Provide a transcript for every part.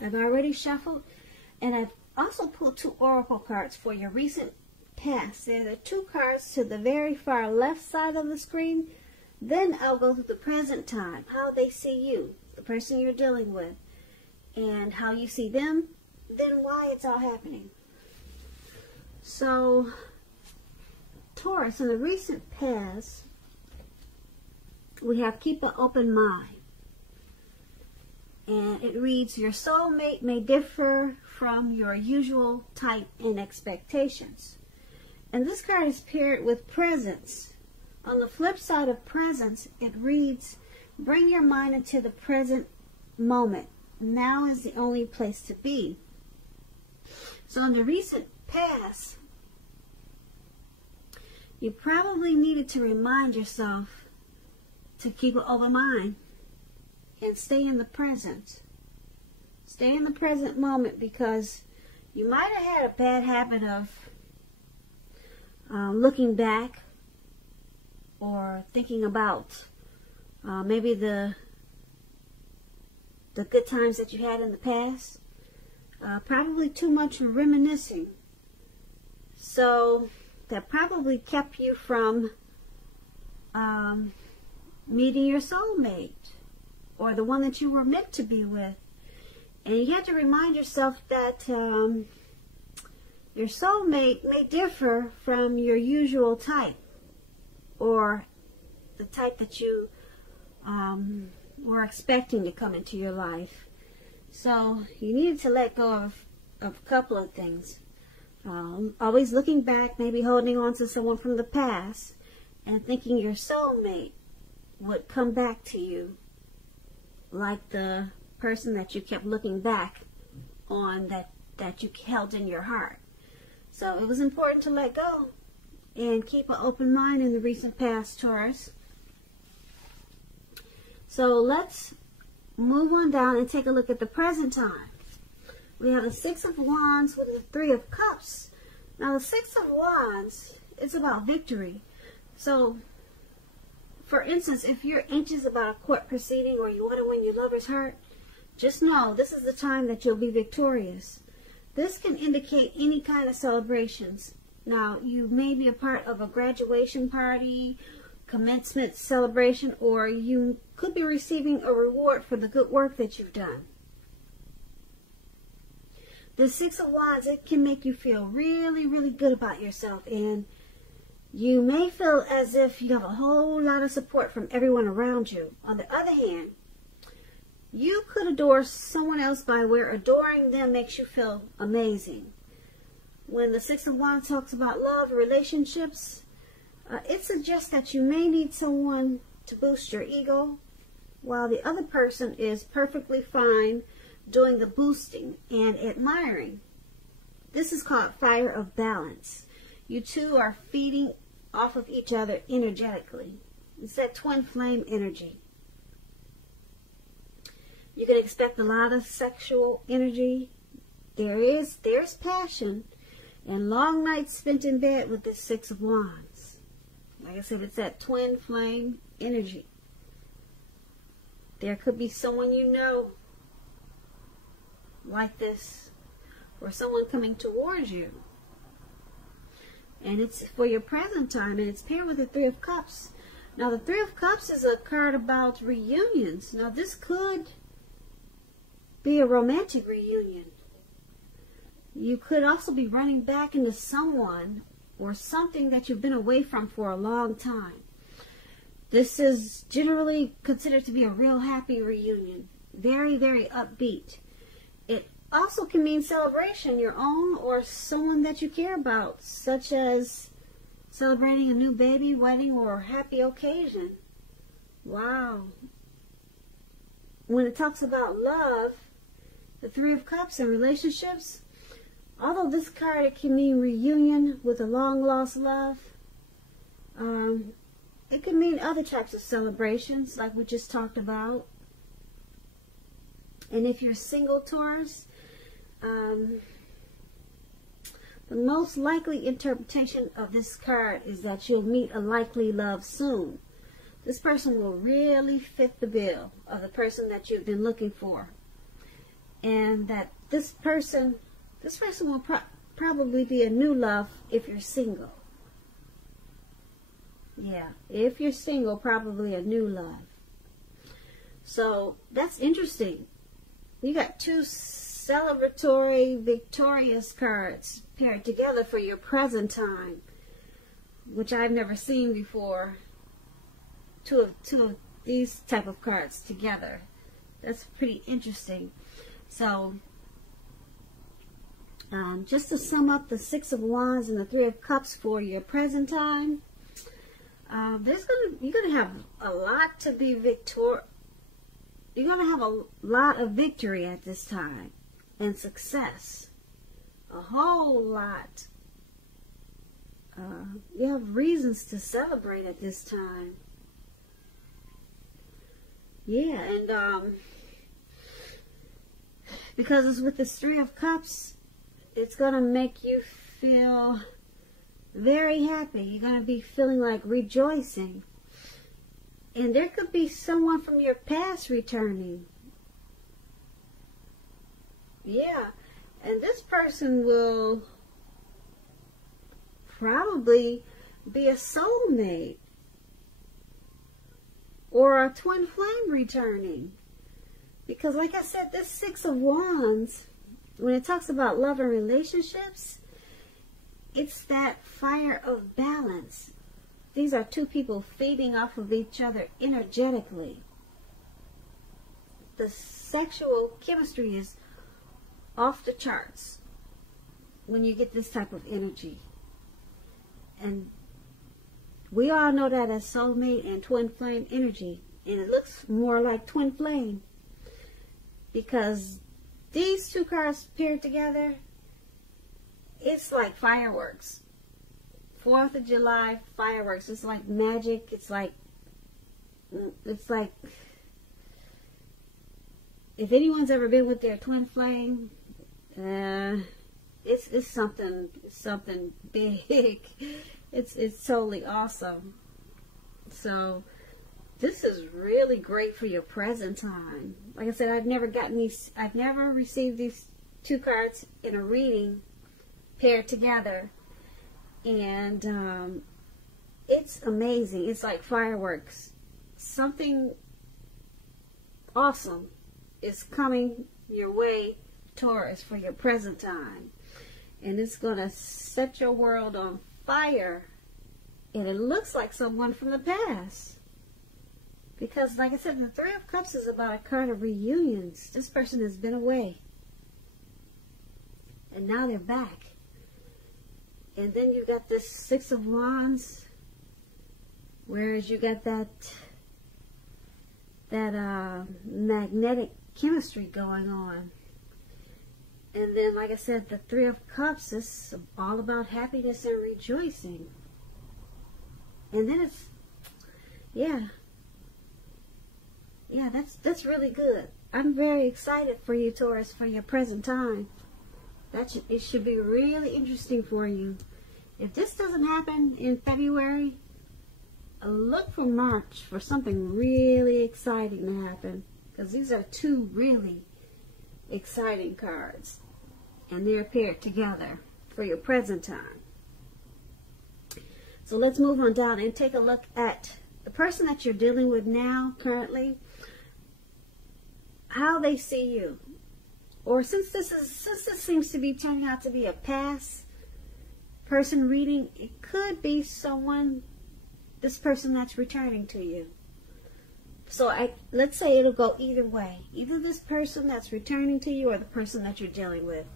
I've already shuffled, and I've also pulled 2 oracle cards for your recent past. There are 2 cards to the very far left side of the screen. Then I'll go through the present time, how they see you, the person you're dealing with, and how you see them, then why it's all happening. So, Taurus, in the recent past, we have keep an open mind. And it reads, your soulmate may differ from your usual type and expectations. And this card is paired with presence. On the flip side of presence, it reads, bring your mind into the present moment. Now is the only place to be. So in the recent past, you probably needed to remind yourself to keep an open mind and stay in the present. Stay in the present moment, because you might have had a bad habit of looking back or thinking about maybe the good times that you had in the past. Probably too much reminiscing. So that probably kept you from meeting your soulmate, or the one that you were meant to be with. And you have to remind yourself that your soulmate may differ from your usual type, or the type that you were expecting to come into your life. So you needed to let go of a couple of things. Always looking back, maybe holding on to someone from the past, and thinking your soulmate would come back to you like the person that you kept looking back on, that you held in your heart. So it was important to let go and keep an open mind in the recent past, Taurus. So let's move on down and take a look at the present time. We have the 6 of Wands with the 3 of Cups. Now the 6 of Wands, it's about victory. So, for instance, if you're anxious about a court proceeding, or you want to win your lover's heart, just know this is the time that you'll be victorious. This can indicate any kind of celebrations. Now, you may be a part of a graduation party, commencement celebration, or you could be receiving a reward for the good work that you've done. The 6 of Wands, it can make you feel really, really good about yourself, and you may feel as if you have a whole lot of support from everyone around you. On the other hand, you could adore someone else by where adoring them makes you feel amazing. When the 6 of Wands talks about love, relationships, it suggests that you may need someone to boost your ego, while the other person is perfectly fine doing the boosting and admiring. This is called fire of balance. You two are feeding off of each other energetically. It's that twin flame energy. You can expect a lot of sexual energy. There's passion, and long nights spent in bed with this 6 of Wands. Like I said, it's that twin flame energy. There could be someone you know like this, or someone coming towards you. And it's for your present time, and it's paired with the 3 of Cups. Now, the 3 of Cups is a card about reunions. Now, this could be a romantic reunion. You could also be running back into someone or something that you've been away from for a long time. This is generally considered to be a real happy reunion. Very, very upbeat. It also can mean celebration, your own or someone that you care about, such as celebrating a new baby, wedding, or happy occasion. Wow. When it talks about love, the 3 of Cups and relationships, although this card, it can mean reunion with a long-lost love, it can mean other types of celebrations like we just talked about. And if you're single, Taurus, the most likely interpretation of this card is that you'll meet a likely love soon. This person will really fit the bill of the person that you've been looking for. and that this person will probably be a new love if you're single. Yeah, if you're single, probably a new love. So that's interesting. You got two celebratory, victorious cards paired together for your present time, which I've never seen before. Two of these type of cards together. That's pretty interesting. So, just to sum up the Six of Wands and the Three of Cups for your present time, you're gonna have a lot to be You're gonna have a lot of victory at this time and success, a whole lot. You have reasons to celebrate at this time. Yeah, and because it's with this Three of Cups, it's going to make you feel very happy. You're going to be feeling like rejoicing. And there could be someone from your past returning. Yeah, and this person will probably be a soulmate or a twin flame returning. Because like I said, this Six of Wands, when it talks about love and relationships, it's that fire of balance. These are two people feeding off of each other energetically. The sexual chemistry is off the charts when you get this type of energy. And we all know that as soulmate and twin flame energy. And it looks more like twin flame, because these two cards paired together, it's like fireworks. 4th of July fireworks. It's like magic. It's like if anyone's ever been with their twin flame, it's something big. It's totally awesome. So this is really great for your present time. Like I said, I've never received these two cards in a reading paired together. And it's amazing. It's like fireworks. Something awesome is coming your way, Taurus, for your present time. And it's going to set your world on fire. And it looks like someone from the past. Because, like I said, the Three of Cups is about a card of reunions. This person has been away. And now they're back. And then you got this Six of Wands, whereas you got that magnetic chemistry going on. And then, like I said, the Three of Cups is all about happiness and rejoicing. And then it's, yeah, that's really good. I'm very excited for you, Taurus, for your present time. It should be really interesting for you. If this doesn't happen in February, look for March for something really exciting to happen. Because these are two really exciting cards. And they're paired together for your present time. So let's move on down and take a look at the person that you're dealing with now, currently. How they see you. Or since this seems to be turning out to be a past person reading, it could be this person that's returning to you. So let's say it'll go either way. Either this person that's returning to you or the person that you're dealing with.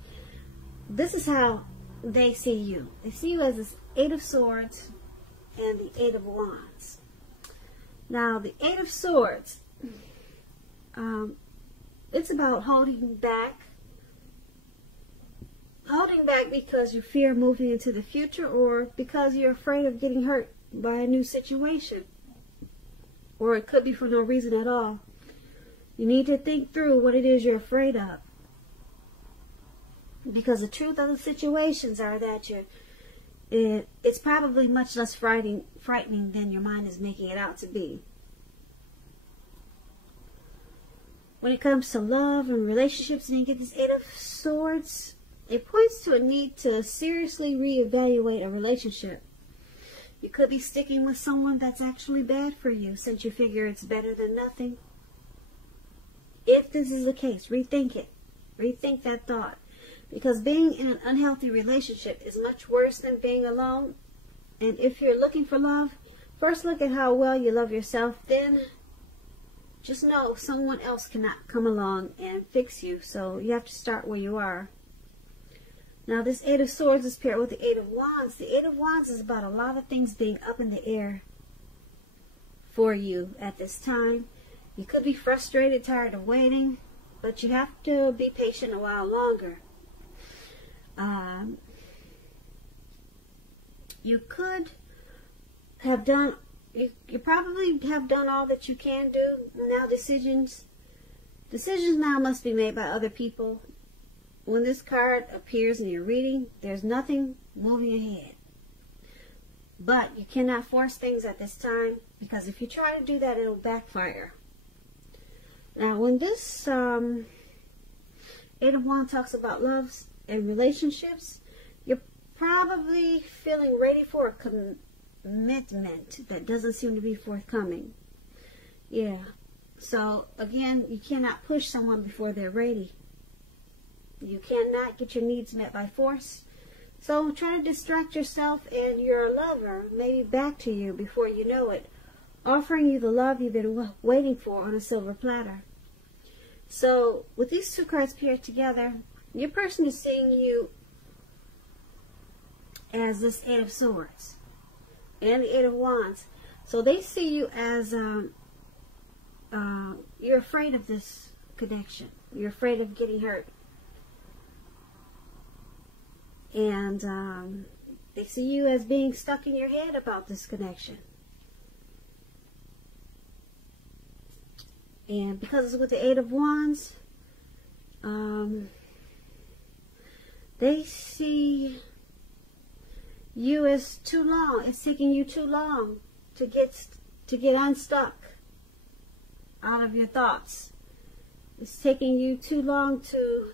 This is how they see you. They see you as this Eight of Swords and the Eight of Wands. Now, the Eight of Swords, it's about holding back. Holding back because you fear moving into the future, or because you're afraid of getting hurt by a new situation. Or it could be for no reason at all. You need to think through what it is you're afraid of. Because the truth of the situations are that it's probably much less frightening than your mind is making it out to be. When it comes to love and relationships, and you get this Eight of Swords, it points to a need to seriously reevaluate a relationship. You could be sticking with someone that's actually bad for you, since you figure it's better than nothing. If this is the case, rethink it. Rethink that thought. Because being in an unhealthy relationship is much worse than being alone. And if you're looking for love, first look at how well you love yourself. Then just know someone else cannot come along and fix you. So you have to start where you are. Now this Eight of Swords is paired with the Eight of Wands. The Eight of Wands is about a lot of things being up in the air for you at this time. You could be frustrated, tired of waiting, but you have to be patient a while longer. You could have done, you probably have done all that you can do. Now decisions now must be made by other people. When this card appears in your reading, there's nothing moving ahead. But you cannot force things at this time, because if you try to do that, it'll backfire. Now, when this Eight of Wands talks about loves and relationships, you're probably feeling ready for a commitment that doesn't seem to be forthcoming. Yeah. So, again, you cannot push someone before they're ready. You cannot get your needs met by force. So try to distract yourself and your lover maybe back to you before you know it, offering you the love you've been waiting for on a silver platter. So with these two cards paired together, your person is seeing you as this Eight of Swords and the Eight of Wands. So they see you as you're afraid of this connection. You're afraid of getting hurt. And they see you as being stuck in your head about this connection. And because it's with the Eight of Wands, they see you as too long. It's taking you too long to get unstuck out of your thoughts. It's taking you too long to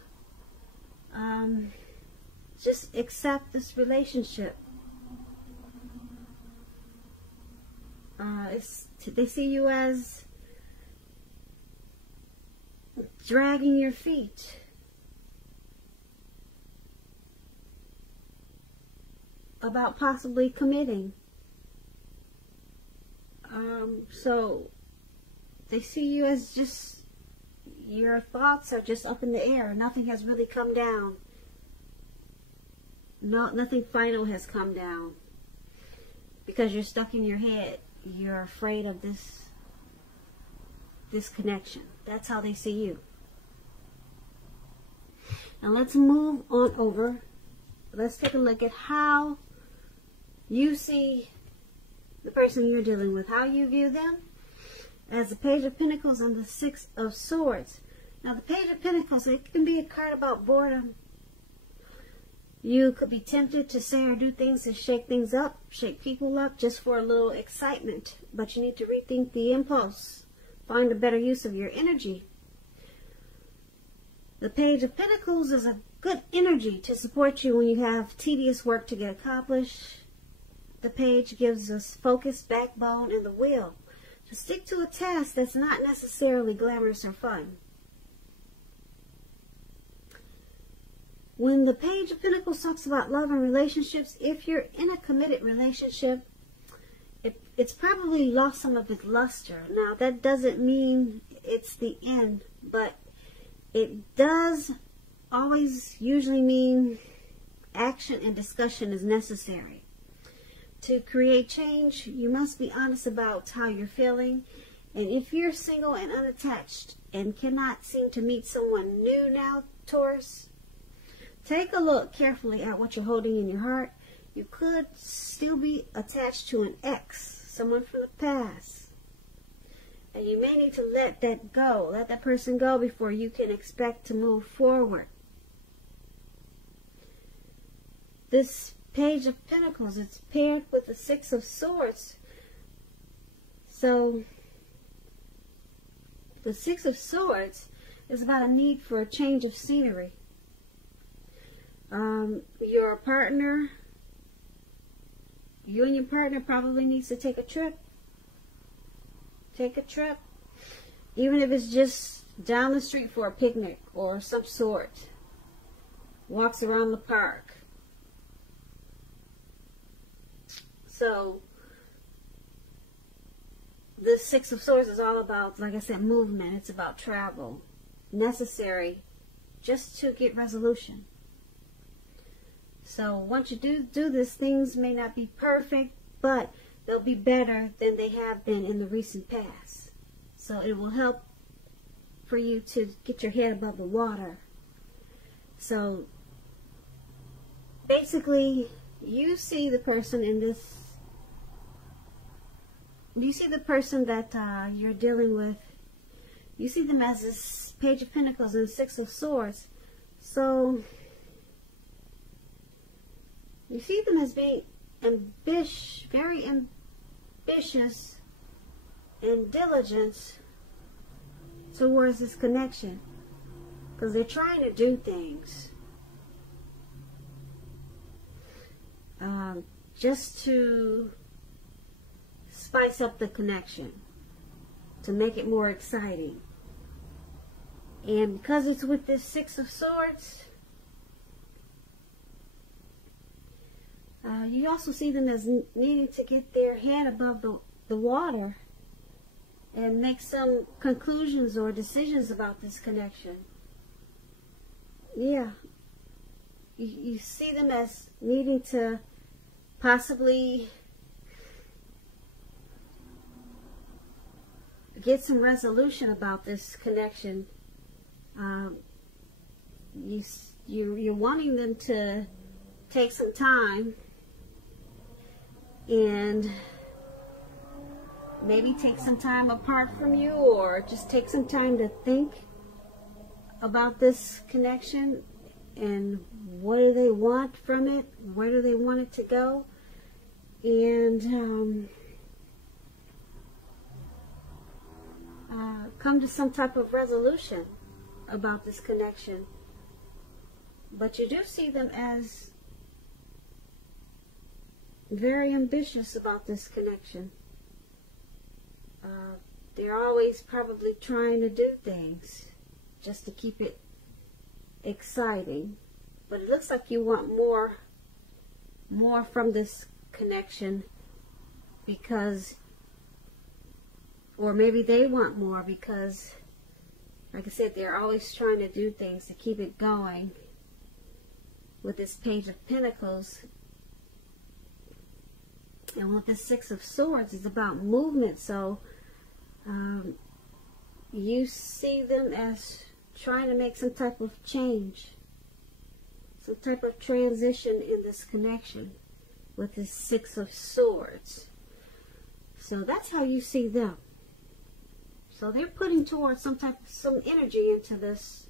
just accept this relationship. They see you as dragging your feet. About possibly committing. So they see you as just, your thoughts are just up in the air. Nothing has really come down. Nothing final has come down. Because you're stuck in your head. You're afraid of this connection. That's how they see you. Now let's move on over. Let's take a look at how you see the person you're dealing with. How you view them as the Page of Pentacles and the Six of Swords. Now the Page of Pentacles, it can be a card about boredom. You could be tempted to say or do things to shake things up, shake people up just for a little excitement. But you need to rethink the impulse. Find a better use of your energy. The Page of Pentacles is a good energy to support you when you have tedious work to get accomplished. The page gives us focus, backbone, and the will to stick to a task that's not necessarily glamorous or fun. When the Page of Pentacles talks about love and relationships, if you're in a committed relationship, it's probably lost some of its luster. Now, that doesn't mean it's the end, but it does always usually mean action and discussion is necessary. To create change, you must be honest about how you're feeling. And if you're single and unattached and cannot seem to meet someone new now, Taurus, take a look carefully at what you're holding in your heart. You could still be attached to an ex, someone from the past. And you may need to let that go, let that person go before you can expect to move forward. This Page of Pentacles, it's paired with the Six of Swords. So, the Six of Swords It's about a need for a change of scenery. Your partner, you and your partner probably needs to take a trip. Take a trip. Even if it's just down the street for a picnic or some sort. Walks around the park. So, the Six of Swords is all about, like I said, movement. It's about travel. Necessary just to get resolution. So once you do this, things may not be perfect, but they'll be better than they have been in the recent past. So it will help for you to get your head above the water. So basically, you see the person in this, you see the person that you're dealing with, you see them as this Page of Pentacles and Six of Swords. So you see them as being very ambitious and diligent towards this connection, because they're trying to do things just to spice up the connection, to make it more exciting. And because it's with this Six of Swords, you also see them as needing to get their head above the water and make some conclusions or decisions about this connection. Yeah. You see them as needing to possibly get some resolution about this connection. You're wanting them to take some time and maybe take some time apart from you, or just take some time to think about this connection and what do they want from it, where do they want it to go, and come to some type of resolution about this connection. But you do see them as very ambitious about this connection. They're always probably trying to do things just to keep it exciting. But it looks like you want more from this connection, because, or maybe they want more because, like I said, they're always trying to do things to keep it going with this Page of Pentacles. And with the Six of Swords, it's about movement. So you see them as trying to make some type of change, some type of transition in this connection with this Six of Swords. So that's how you see them. So they're putting towards some energy into this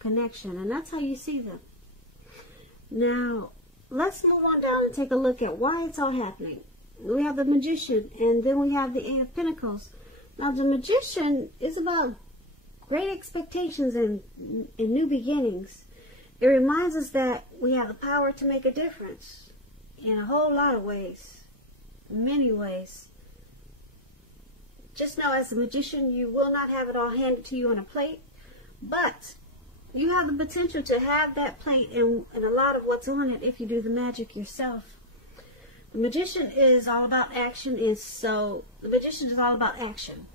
connection, and that's how you see them. Now, let's move on down and take a look at why it's all happening. We have the Magician, and then we have the Eight of Pentacles. Now, the Magician is about great expectations and new beginnings. It reminds us that we have the power to make a difference in a whole lot of ways, many ways. Just know, as a magician, you will not have it all handed to you on a plate, but you have the potential to have that plate and a lot of what's on it if you do the magic yourself. The Magician is all about action, the Magician is all about action.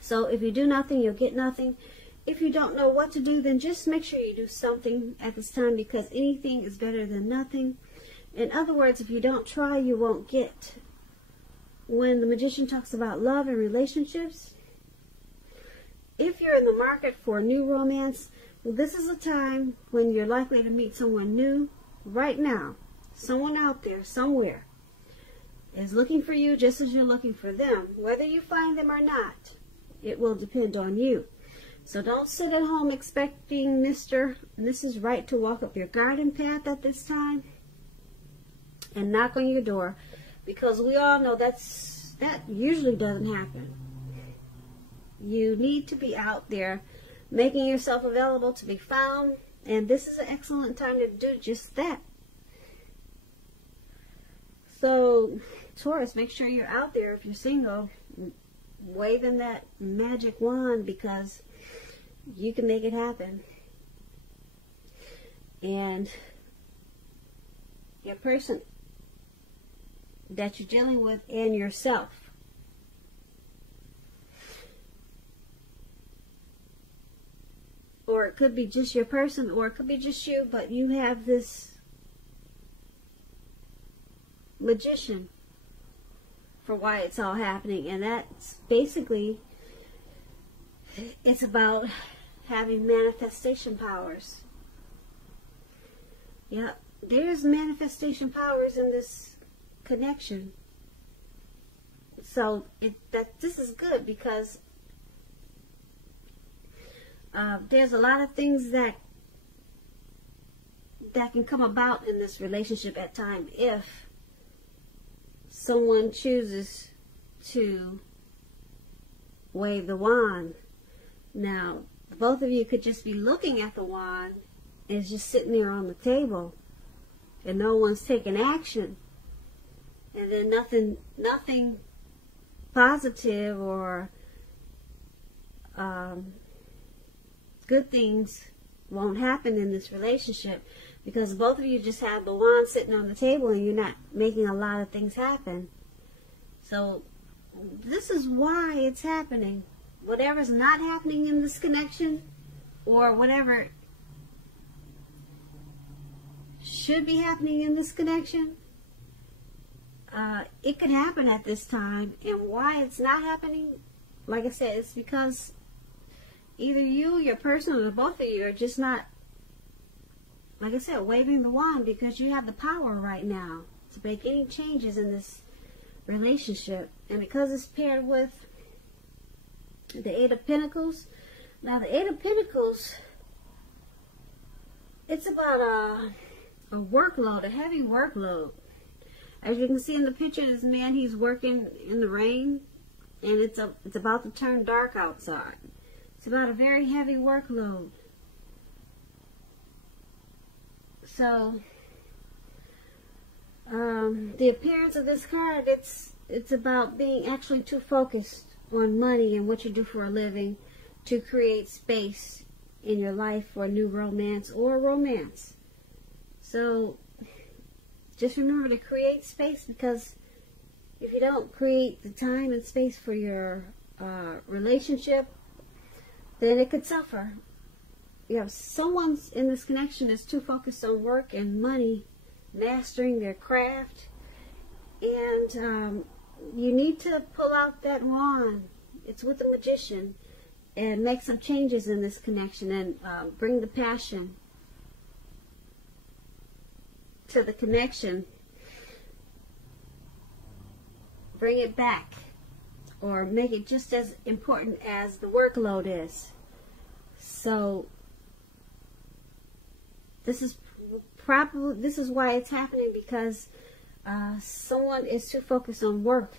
So if you do nothing, you'll get nothing. If you don't know what to do, then just make sure you do something at this time, because anything is better than nothing. In other words, if you don't try, you won't get. When the Magician talks about love and relationships, if you're in the market for a new romance, this is a time when you're likely to meet someone new. Right now, someone out there somewhere is looking for you just as you're looking for them. Whether you find them or not, it will depend on you. So don't sit at home expecting Mr. and Mrs. Right to walk up your garden path at this time and knock on your door, because we all know that usually doesn't happen. You need to be out there making yourself available to be found, and this is an excellent time to do just that. So, Taurus, make sure you're out there if you're single, waving that magic wand, because you can make it happen. And your person that you're dealing with and yourself, or it could be just your person, or it could be just you, but you have this magician for why it's all happening. And that's basically, it's about having manifestation powers. Yeah, there's manifestation powers in this connection. So this is good, because there's a lot of things that can come about in this relationship at times if someone chooses to wave the wand. Now, both of you could just be looking at the wand, and it's just sitting there on the table, and no one's taking action, and then nothing positive or good things won't happen in this relationship, because both of you just have the wand sitting on the table and you're not making a lot of things happen. So this is why it's happening. Whatever's not happening in this connection, or whatever should be happening in this connection, it could happen at this time. And why it's not happening, like I said, it's because either you, your person, or both of you are just not, like I said, waving the wand, because you have the power right now to make any changes in this relationship. And because it's paired with the Eight of Pentacles. Now, the Eight of Pentacles, it's about a workload, a heavy workload. As you can see in the picture, this man, he's working in the rain, and it's about to turn dark outside. It's about a very heavy workload. So, the appearance of this card, it's about being actually too focused on money and what you do for a living to create space in your life for a new romance or romance. So, just remember to create space, because if you don't create the time and space for your relationship, then it could suffer. You know, someone in this connection is too focused on work and money, mastering their craft, and you need to pull out that wand. It's with the magician, and make some changes in this connection, and bring the passion to the connection. Bring it back, or make it just as important as the workload is. So this is why it's happening, because someone is too focused on work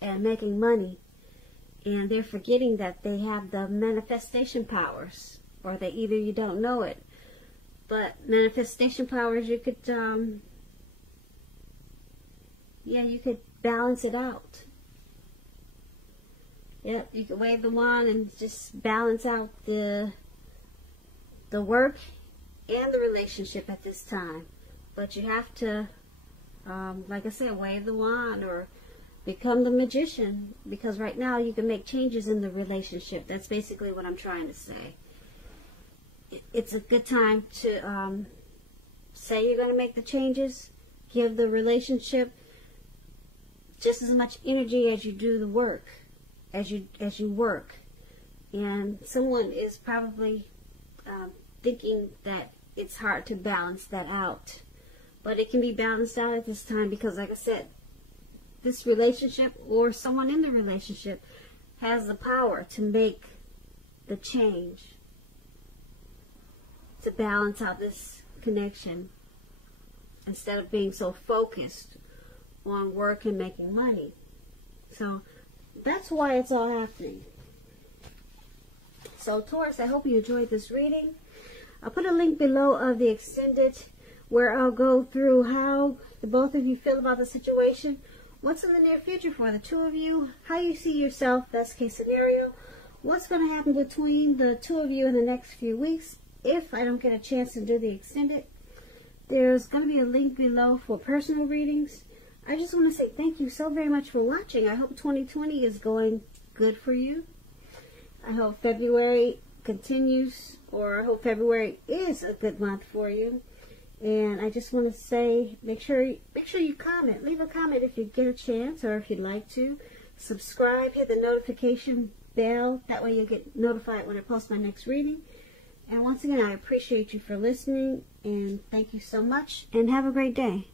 and making money, and they're forgetting that they have the manifestation powers, or that either you don't know it. But manifestation powers, you could you could balance it out. Yep, you could wave the wand and just balance out the work and the relationship at this time. But you have to, like I said, wave the wand or become the magician, because right now you can make changes in the relationship. That's basically what I'm trying to say. It's a good time to say you're going to make the changes, give the relationship just as much energy as you do the work, as you work. And someone is probably thinking that it's hard to balance that out, but it can be balanced out at this time, because like I said, this relationship or someone in the relationship has the power to make the change, to balance out this connection, instead of being so focused on work and making money. So That's why it's all happening. So Taurus, I hope you enjoyed this reading. I'll put a link below of the extended where I'll go through how the both of you feel about the situation, what's in the near future for the two of you, how you see yourself, best case scenario, what's going to happen between the two of you in the next few weeks if I don't get a chance to do the extended. There's going to be a link below for personal readings. I just want to say thank you so very much for watching. I hope 2020 is going good for you. I hope February continues, or I hope February is a good month for you. And I just want to say, make sure you comment. Leave a comment if you get a chance, or if you'd like to. Subscribe, hit the notification bell. That way you'll get notified when I post my next reading. And once again, I appreciate you for listening, and thank you so much, and have a great day.